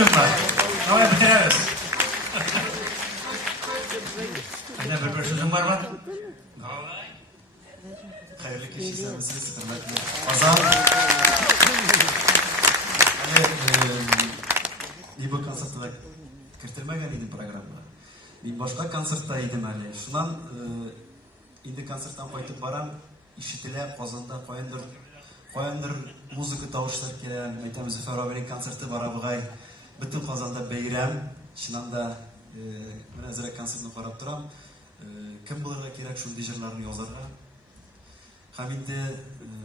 oyunlar. Ama bitiririz. Aynen bir sözüm var mı? Hayırlı kişi sevmesiniz, hürmetli. Azam. Hani bu konsertine kirtirmegen idim programda. Ben başka konsertta idim hali. Şundan indi konserttan kaytıp baram, işitile Kazanda koyandır müzik tavuşlar kelen. Aytam Züfer abinin konserti var abigay. Bütün Kazanda beyrem. Şundan da ben azırak konsertini karab duram. Kim bulurga kerak şu dijirlerini yazarga. Haminde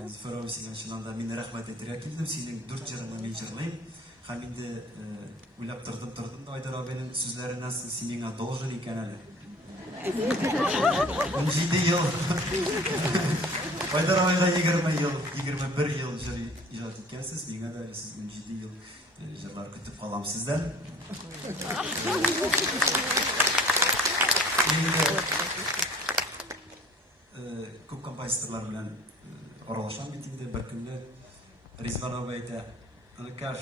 Züfer abi sen şundan da meni rahmet etirek kildim. Senin 4 jırını men jırlayım. Haminde uylap tırdım da Aydar abinin sözlerinden senin должен iken hali. 17 yıl. Aydar abiga 21 yıl jır icad etkensiz. Mene de siz 17 yıl jırlar kütüp kalam sizden. Көп композиторлар белән аралашам бит инде бер көнне Ризван абый әйтә: "Аныкаш,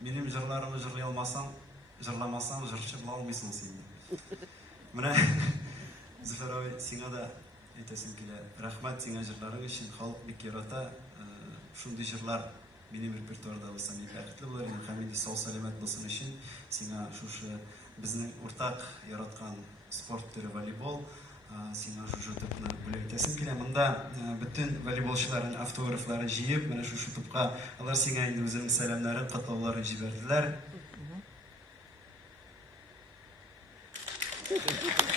минем җырларымны җырлый алмасаң, җырламасаң, җырчы була алмыйсың син." Менә Зөфәр абый сиңа да әйтәсем килә. Рәхмәт сиңа җырларың өчен. Халык бик ярата. Шундый җырлар минем репертуарда булса мин бәхетле булыр идем. Һәм инде сау сәламәт булсын өчен сиңа шушы безнең уртак яраткан спорт төре волейбол сиңа шушы тупны бүләйтәсем килә. Монда бөтен волейболчыларның автографларын җыеп, менә шушы тупка алар сиңа инде үзенең сәламнарын, катлауларын җибәрделәр.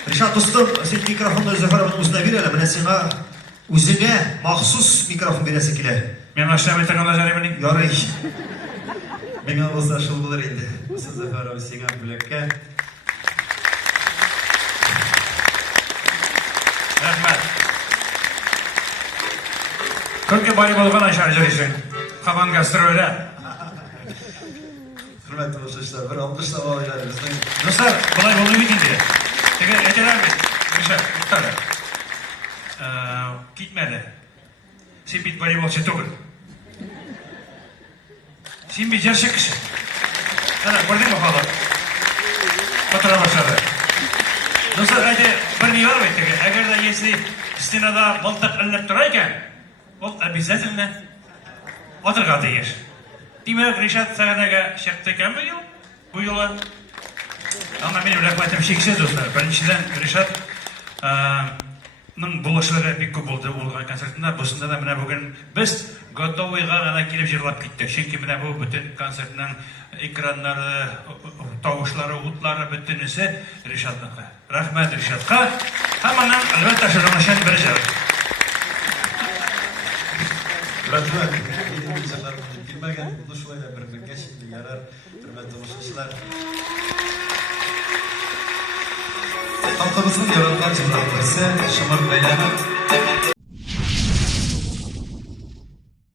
Ришат dostum, sen mikrofonda Züfer abinin үзенә бир әле. Менә сиңа үзеңә махсус микрофон бирәсе килә. Мен ашлап әйтәгәндә җәрәбенең ярый. Миңа булса шул булыр инде. Зөфәр абый сиңа бүләккә. Рәхмәт. Көнге волейболга начар җырлыйсың. Кабан гастрольдә. Хөрмәтле укучылар, бер алкышлап алыгыз безнең. Достар, болай булмый бит инде. Теге әйтәләр бит. Ришат, туктале. Китмәде. Син бит волейболчы түгел. Син бит җырчы кеше. Ана, күрдеңме халык? Котыра башлады. Достар, әйтә, бер ни бар бит теге. Әгәр дә если стенада мылтык өлләп тора икән, ул обязательно атырга тиеш. Димәк, Ришат сәгънәгә чыкты икән бу юлы. Аңа минем рәхмәтем чиксез, достар. Беренчедән, Ришатның булышлары бик күп булды булган концертында. Бусында да менә бүген без готовыйга гына килеп җырлап киттек. Чөнки менә бу бөтен концертның экраннары, тавышлары, утлары бөтенесе Ришатныкы. Рәхмәт Ришатка. Һәм аның әлбәттә шуның бер җыр. Рәхмәт. Bilmegen bunu şöyle bir geçti yarar hürmetli uşaklar. Halkımızın yarattığı cümlelerse şımır beyleme